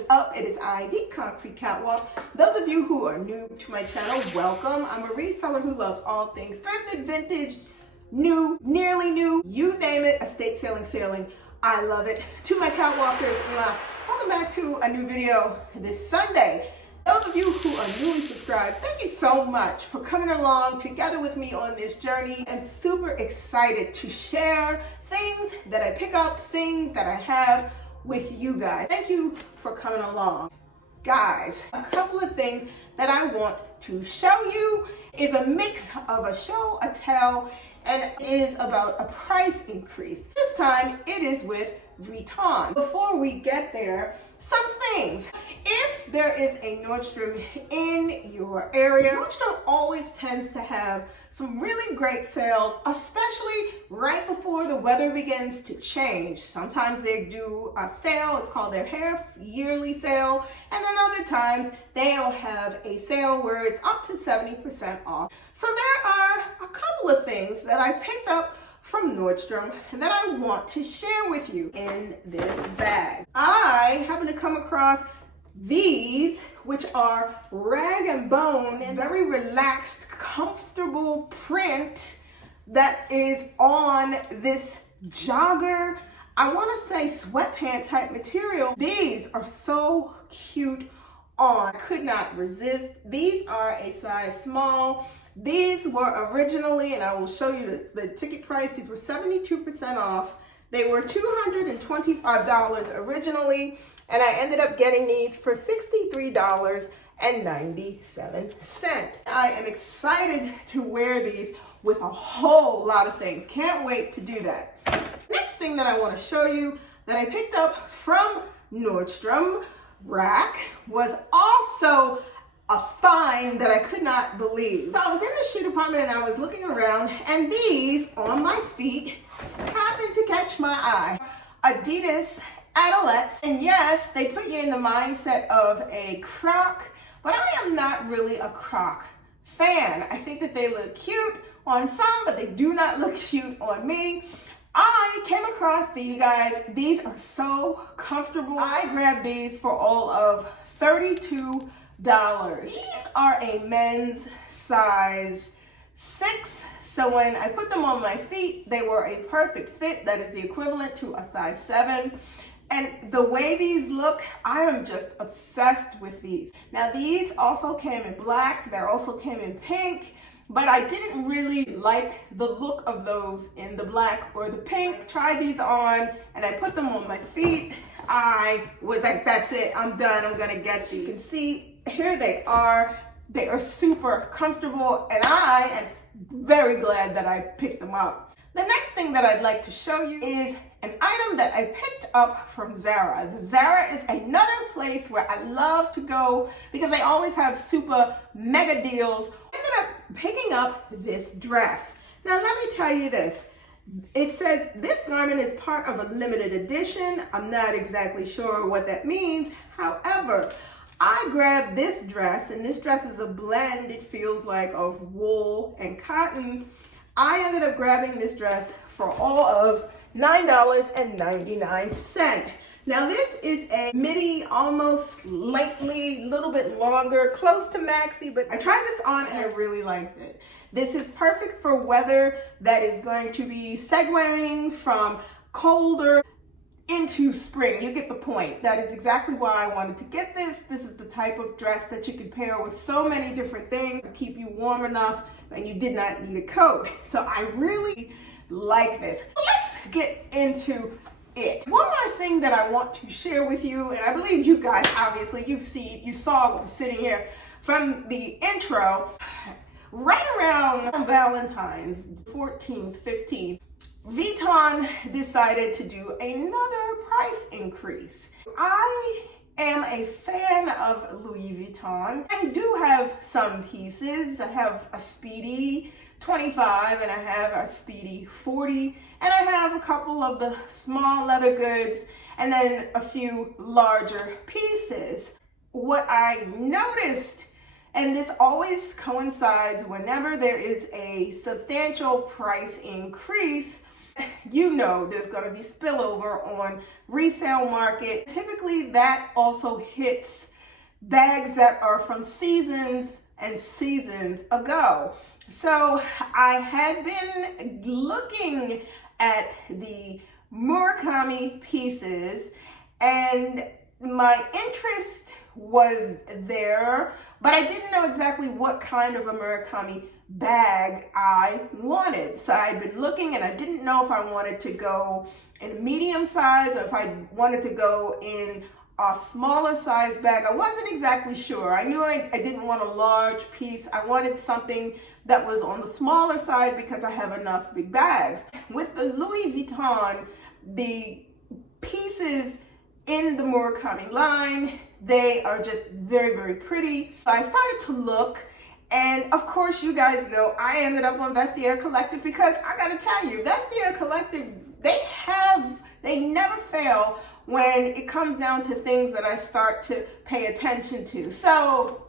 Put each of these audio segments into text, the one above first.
is up? It is I, the Concrete Catwalk. Those of you who are new to my channel, welcome. I'm a reseller who loves all things thrifted, vintage, new, nearly new, you name it, estate sailing. I love it. To my catwalkers, welcome back to a new video this Sunday. Those of you who are newly subscribed, thank you so much for coming along together with me on this journey. I'm super excited to share things that I pick up, things that I have with you guys. Thank you for coming along. Guys, a couple of things that I want to show you is a mix of a show, a tell, and is about a price increase. This time it is with Vuitton. Before we get there, some things. If there is a Nordstrom in your area, Nordstrom always tends to have some really great sales, especially right before the weather begins to change. Sometimes they do a sale, it's called their half yearly sale, and then other times they'll have a sale where it's up to 70% off. So there are a couple of things that I picked up from Nordstrom that I want to share with you in this bag. I happen to come across these, which are rag and bone and very relaxed, comfortable print that is on this jogger. I want to say sweatpant type material. These are so cute on. I could not resist. These are a size small. These were originally, and I will show you the ticket price, these were 72% off. They were $225 originally, and I ended up getting these for $63.97. I am excited to wear these with a whole lot of things. Can't wait to do that. Next thing that I want to show you that I picked up from Nordstrom rack was also a find that I could not believe. So I was in the shoe department and I was looking around, and these on my feet happened to catch my eye. Adidas Adalettes, and yes, they put you in the mindset of a Croc, but I am not really a Croc fan. I think that they look cute on some, but they do not look cute on me. I came across these guys. These are so comfortable. I grabbed these for all of $32. These are a men's size 6. So when I put them on my feet, they were a perfect fit. That is the equivalent to a size 7. And the way these look, I am just obsessed with these. Now these also came in black. They also came in pink. But I didn't really like the look of those in the black or the pink. Tried these on and I put them on my feet. I was like, that's it, I'm done, I'm gonna get these. You can see, here they are. They are super comfortable and I am very glad that I picked them up. The next thing that I'd like to show you is an item that I picked up from Zara. Zara is another place where I love to go because they always have super mega deals. I ended up picking up this dress. Now let me tell you this. It says this garment is part of a limited edition. I'm not exactly sure what that means. However, I grabbed this dress, and this dress is a blend, it feels like, of wool and cotton. I ended up grabbing this dress for all of $9.99. Now this is a midi, almost slightly, little bit longer, close to maxi, but I tried this on and I really liked it. This is perfect for weather that is going to be segueing from colder into spring. You get the point. That is exactly why I wanted to get this. This is the type of dress that you can pair with so many different things to keep you warm enough and you did not need a coat. So I really like this. Let's get into it. One more thing that I want to share with you, and I believe you guys, obviously, you saw what was sitting here from the intro. Right around Valentine's 14th, 15th, Vuitton decided to do another price increase. I am a fan of Louis Vuitton. I do have some pieces. I have a Speedy 25 and I have a Speedy 40, and I have a couple of the small leather goods and then a few larger pieces. What I noticed, and this always coincides whenever there is a substantial price increase, You know there's going to be spillover on resale market. Typically that also hits bags that are from seasons and seasons ago. So I had been looking at the Murakami pieces and my interest was there, but I didn't know exactly what kind of a Murakami bag I wanted. So I'd been looking and I didn't know if I wanted to go in a medium size or if I wanted to go in a smaller size bag. I wasn't exactly sure. I knew I didn't want a large piece. I wanted something that was on the smaller side because I have enough big bags. With the Louis Vuitton, the pieces in the Murakami line, they are just very, very pretty. So I started to look, and of course you guys know I ended up on Vestiaire Collective because I gotta tell you, Vestiaire Collective, they never fail when it comes down to things that I start to pay attention to. So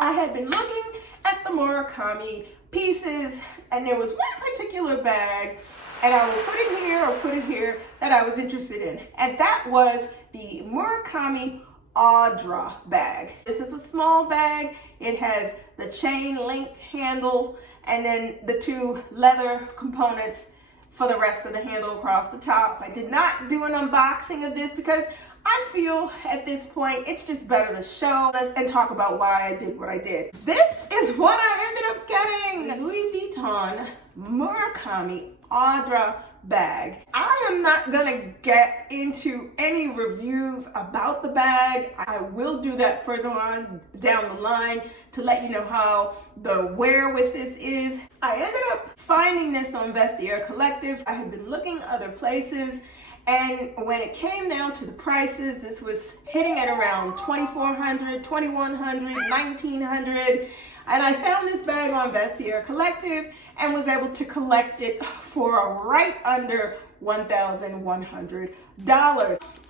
I had been looking at the Murakami pieces and there was one particular bag, and I will put it here or put it here, that I was interested in. And that was the Murakami Audra bag. This is a small bag. It has the chain link handle and then the two leather components for the rest of the handle across the top. I did not do an unboxing of this because I feel at this point it's just better to show and talk about why I did what I did. This is what I ended up getting. The Louis Vuitton Murakami Audra bag. I am not gonna get into any reviews about the bag. I will do that further on down the line to let you know how the wear with this is. I ended up finding this on Vestiaire Collective. I had been looking other places, and when it came down to the prices, this was hitting at around $2,400, $2,100, $1,900. And I found this bag on Vestiaire Collective and was able to collect it for right under $1,100.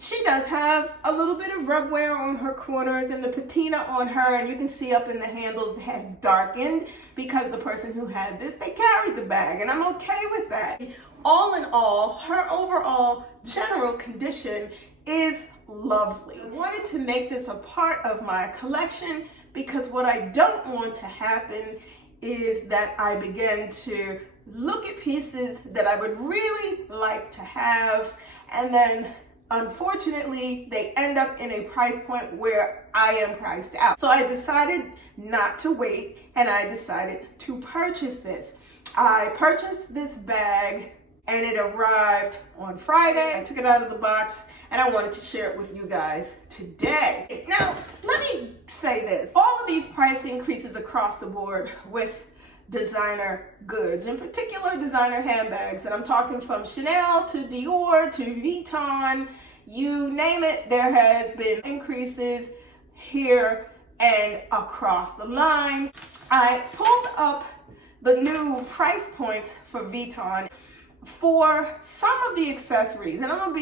She does have a little bit of rub wear on her corners and the patina on her, and you can see up in the handles it has darkened because the person who had this, they carried the bag, and I'm okay with that. All in all, her overall general condition is lovely. I wanted to make this a part of my collection because what I don't want to happen is that I begin to look at pieces that I would really like to have, and then unfortunately they end up in a price point where I am priced out. So I decided not to wait, and I decided to purchase this. I purchased this bag and it arrived on Friday. I took it out of the box and I wanted to share it with you guys today. Now, let me say this. All of these price increases across the board with designer goods, in particular designer handbags, and I'm talking from Chanel to Dior to Vuitton, you name it, there has been increases here and across the line. I pulled up the new price points for Vuitton for some of the accessories, and I'm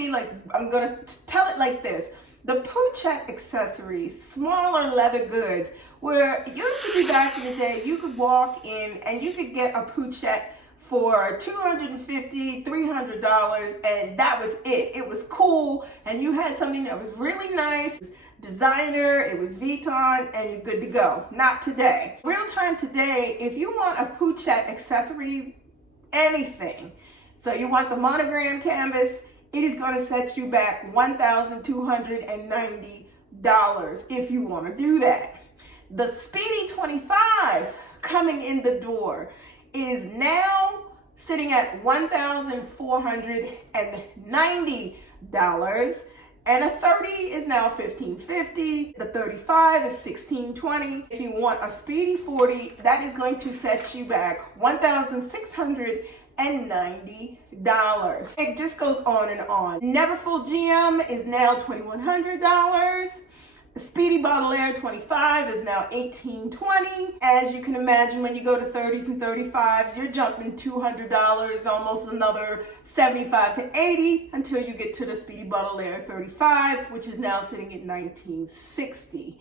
gonna tell it like this. The Pochette accessories, smaller leather goods, where it used to be back in the day, you could walk in and you could get a Pochette for $250, $300, and that was it. It was cool, and you had something that was really nice, designer, it was Vuitton, and you're good to go. Not today. Real time today, if you want a Pochette accessory, anything, so you want the monogram canvas, it is going to set you back $1,290 if you want to do that. The Speedy 25 coming in the door is now sitting at $1,490, and a 30 is now $1,550. The 35 is $1,620. If you want a Speedy 40, that is going to set you back $1,690. It just goes on and on. Neverfull GM is now $2,100. The Speedy Baudelaire 25 is now $1,820. As you can imagine, when you go to 30s and 35s, you're jumping $200, almost another $75 to $80 until you get to the Speedy Baudelaire 35, which is now sitting at $1,960.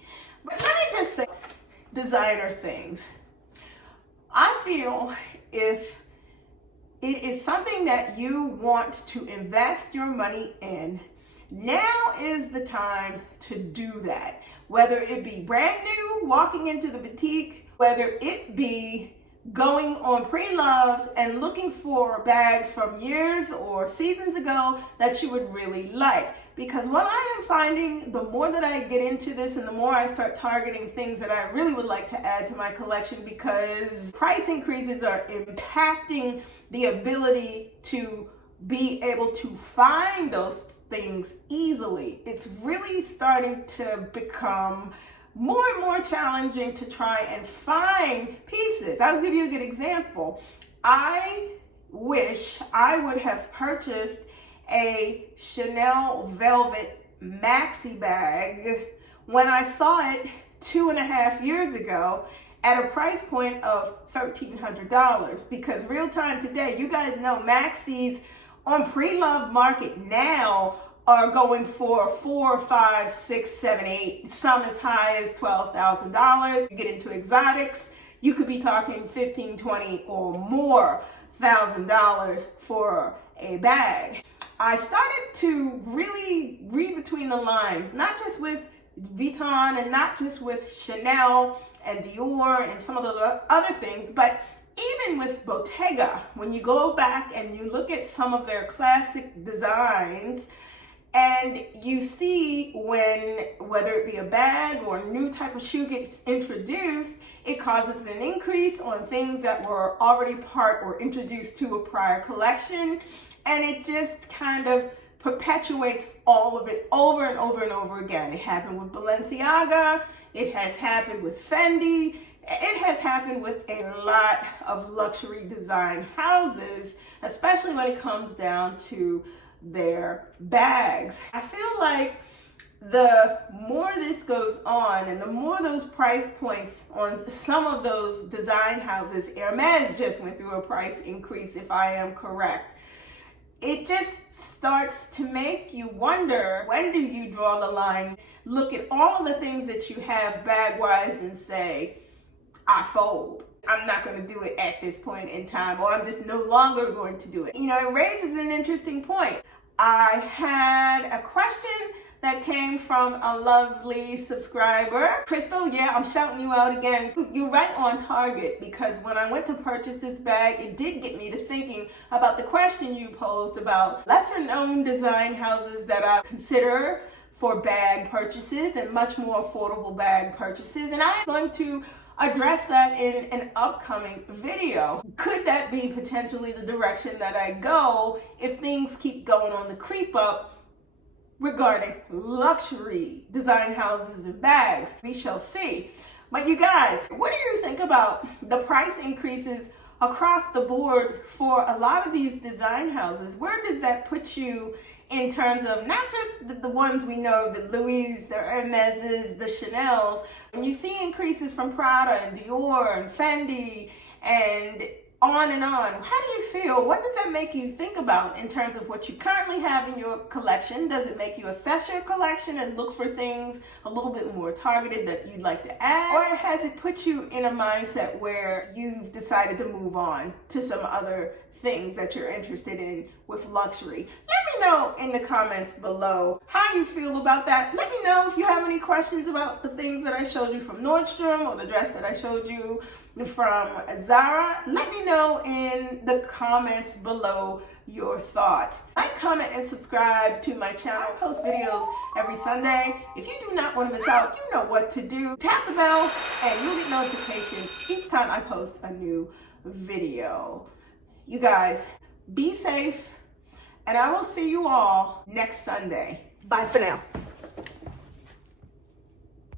But let me just say, designer things. I feel if it is something that you want to invest your money in, now is the time to do that. Whether it be brand new, walking into the boutique, whether it be going on Preloved and looking for bags from years or seasons ago that you would really like. Because what I am finding, the more that I get into this and the more I start targeting things that I really would like to add to my collection, because price increases are impacting the ability to be able to find those things easily. It's really starting to become more and more challenging to try and find pieces. I'll give you a good example. I wish I would have purchased a Chanel velvet maxi bag when I saw it 2.5 years ago at a price point of $1,300, because real time today, you guys know maxis on Preloved market now are going for $4, $5, $6, $7, $8, some as high as $12,000. You get into exotics, you could be talking $15, $20 or more $1,000 for a bag. I started to really read between the lines, not just with Vuitton and not just with Chanel and Dior and some of the other things, but even with Bottega. When you go back and you look at some of their classic designs, and you see whether it be a bag or a new type of shoe gets introduced, it causes an increase on things that were already part or introduced to a prior collection. And it just kind of perpetuates all of it over and over and over again. It happened with Balenciaga. It has happened with Fendi. It has happened with a lot of luxury design houses, especially when it comes down to their bags. I feel like the more this goes on and the more those price points on some of those design houses, Hermes just went through a price increase, if I am correct. It just starts to make you wonder, when do you draw the line? Look at all the things that you have bag-wise and say, I fold. I'm not going to do it at this point in time, or I'm just no longer going to do it. You know, it raises an interesting point. I had a question that came from a lovely subscriber. Crystal, yeah, I'm shouting you out again. You're right on target, because when I went to purchase this bag, it did get me to thinking about the question you posed about lesser known design houses that I consider for bag purchases and much more affordable bag purchases. And I'm going to address that in an upcoming video. Could that be potentially the direction that I go if things keep going on the creep up regarding luxury design houses and bags? We shall see. But you guys, what do you think about the price increases across the board for a lot of these design houses? Where does that put you in terms of not just the ones we know, the Louis, the Hermeses, the Chanels? When you see increases from Prada and Dior and Fendi and on and on, how do you feel? What does that make you think about in terms of what you currently have in your collection? Does it make you assess your collection and look for things a little bit more targeted that you'd like to add? Or has it put you in a mindset where you've decided to move on to some other things that you're interested in with luxury? Let me know in the comments below how you feel about that. Let me know if you have any questions about the things that I showed you from Nordstrom or the dress that I showed you from Zara. Let me know in the comments below your thoughts. Like, comment, and subscribe to my channel. I post videos every Sunday. If you do not want to miss out, you know what to do. Tap the bell and you'll get notifications each time I post a new video. You guys, be safe, and I will see you all next Sunday. Bye for now.